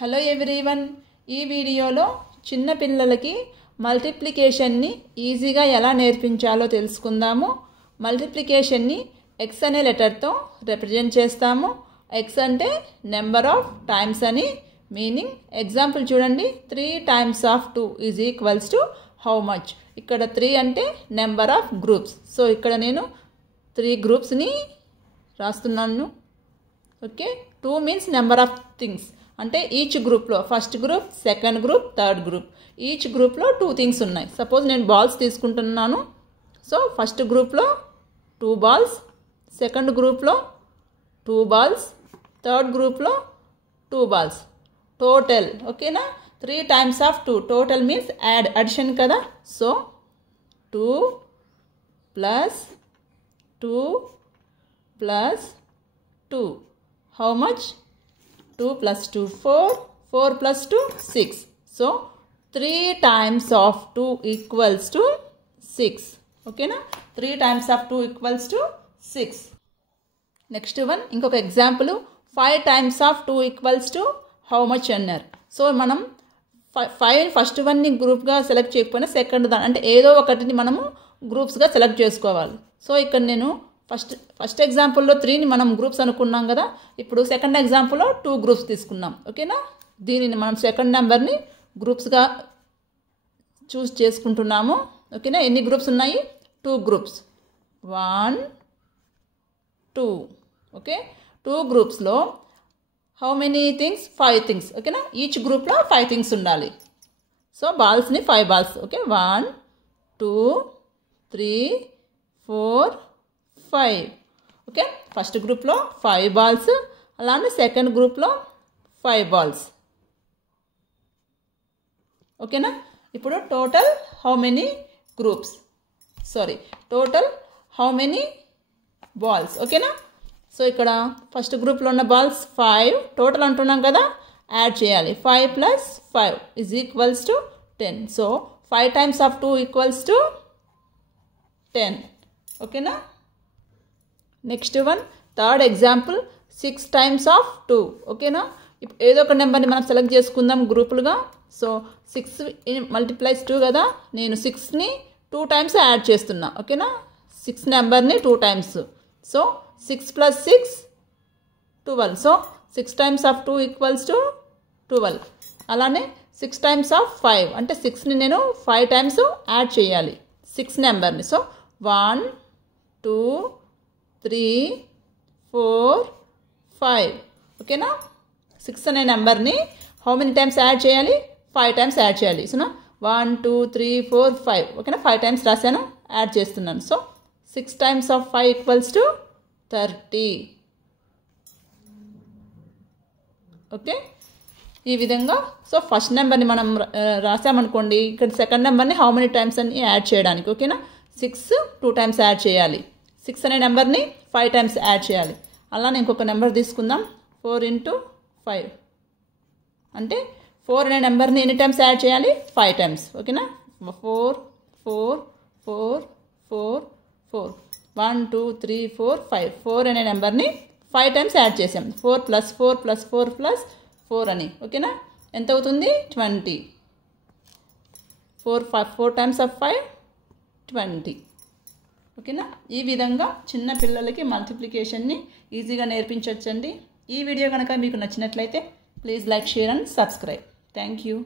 Hello everyone, ఈ వీడియోలో చిన్న పిల్లలకి మల్టిప్లికేషన్ని ఈజీగా ఎలా నేర్పించాలో తెలుసుకుందాము. మల్టిప్లికేషన్ని x అనే లెటర్తో రిప్రజెంట్ చేస్తాము. x అంటే నెంబర్ ఆఫ్ టైమ్స్ అని మీనింగ్. ఎగ్జాంపుల్ చూడండి, 3 times of 2 is equals to how much. ఇక్కడ 3 అంటే నెంబర్ ఆఫ్ గ్రూప్స్. సో ఇక్కడ నేను 3 గ్రూప్స్ని రాస్తున్నాను. Okay, 2 means number of things అంటే ఈచ్ గ్రూప్లో first group, second group, third group, each గ్రూప్లో 2 థింగ్స్ ఉన్నాయి. సపోజ్ నేను బాల్స్ తీసుకుంటున్నాను. సో ఫస్ట్ గ్రూప్లో 2 balls, సెకండ్ గ్రూప్లో 2 balls, థర్డ్ గ్రూప్లో 2 balls. టోటల్ ఓకేనా, 3 times of 2. Total means addition కదా. So 2 plus 2 plus 2. How much? 2 plus 2 4, 4 plus 2 6. So 3 times of 2 equals to 6. Okay na? 3 times of 2 equals to 6. Next one, ఇంకొక example, 5 times of 2 equals to how much అన్నారు. So మనం 5 first వన్ని గ్రూప్గా select చేయకపోయినా second దాని అంటే ఏదో ఒకటిని మనము గ్రూప్స్గా సెలెక్ట్ చేసుకోవాలి. సో ఇక్కడ నేను ఫస్ట్ ఎగ్జాంపుల్లో 3ని మనం గ్రూప్స్ అనుకున్నాం కదా. ఇప్పుడు సెకండ్ ఎగ్జాంపుల్లో 2 గ్రూప్స్ తీసుకున్నాం. ఓకేనా, దీనిని మనం సెకండ్ నెంబర్ని గ్రూప్స్గా చూస్ చేసుకుంటున్నాము. ఓకేనా, ఎన్ని గ్రూప్స్ ఉన్నాయి? 2 గ్రూప్స్, 1 2. ఓకే, 2 గ్రూప్స్లో హౌ మెనీ థింగ్స్? 5 థింగ్స్. ఓకేనా, ఈచ్ గ్రూప్లో 5 థింగ్స్ ఉండాలి. సో బాల్స్ని 5 balls. ఓకే, 1 2 3 4 5. ఓకే, ఫస్ట్ గ్రూప్లో 5 balls, అలానే సెకండ్ గ్రూప్లో 5 balls. ఓకేనా, ఇప్పుడు total how many groups, total how many balls. ఓకేనా, సో ఇక్కడ ఫస్ట్ గ్రూప్లో ఉన్న బాల్స్ 5, టోటల్ అంటున్నాం కదా, యాడ్ చేయాలి. 5 plus 5 is equals to 10. So 5 times of 2 equals to 10. ఓకేనా, next one, third example, 6 times of 2. ఓకేనా, ఇప్పుడు ఏదో ఒక నెంబర్ని మనం సెలెక్ట్ చేసుకుందాం గ్రూపులుగా. సో 6 multiplies 2 కదా, నేను 6ని 2 times యాడ్ చేస్తున్నా. ఓకేనా, 6 నెంబర్ని 2 times. So 6 plus 6 12. So 6 times of 2 equals to 12. అలానే 6 times of 5 అంటే 6ని నేను 5 times యాడ్ చేయాలి 6 నెంబర్ని. సో 1 2 3 4 5. ఓకేనా, 6 అనే నెంబర్ని హౌ మెనీ టైమ్స్ యాడ్ చేయాలి? 5 times యాడ్ చేయాలి. సో 1 2 3 4 5. ఓకేనా, 5 times రాశాను, యాడ్ చేస్తున్నాను. So 6 times of 5 equals to 30. Okay, ఈ విధంగా. సో ఫస్ట్ నెంబర్ని మనం రాసామనుకోండి, ఇక్కడ సెకండ్ నెంబర్ని హౌ మెనీ టైమ్స్ అని యాడ్ చేయడానికి. ఓకేనా, 6 2 times యాడ్ చేయాలి. 6 అనే నెంబర్ని 5 times యాడ్ చేయాలి. అలానే ఇంకొక నెంబర్ తీసుకుందాం, 4 into 5 అంటే 4 అనే నెంబర్ని ఎన్ని టైమ్స్ యాడ్ చేయాలి? 5 times. ఓకేనా, 4 4 4 4 4 1 2 3 4 5. 4 అనే నెంబర్ని 5 times యాడ్ చేసాం. 4 plus 4 plus 4 plus 4 అని. ఓకేనా, ఎంత అవుతుంది? 20. 4 times of 5 20. ఓకేనా, ఈ విధంగా చిన్న పిల్లలకి మల్టిప్లికేషన్ని ఈజీగా నేర్పించవచ్చండి. ఈ వీడియో కనుక మీకు నచ్చినట్లయితే please like, share and subscribe. Thank you.